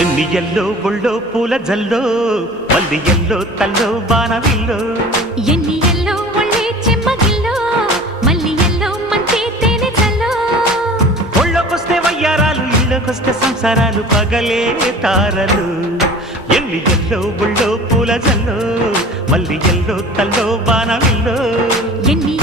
ఎన్ని ఎల్లో ఒళ్ళో పూల జల్లో మల్లి ఎల్లో తల్లో బాణవిల్లో ఎన్ని ఎల్లో ఒళ్ళే చెమ్మగిల్లో మల్లి ఎల్లో మంచి తేనె చల్లో ఒళ్ళోకొస్తే వయ్యారాలు ఇళ్ళకొస్తే సంసారాలు పగలే తారలు ఎన్ని ఎల్లో ఒళ్ళో పూల జల్లో మల్లి ఎల్లో తల్లో బాణవిల్లో ఎన్ని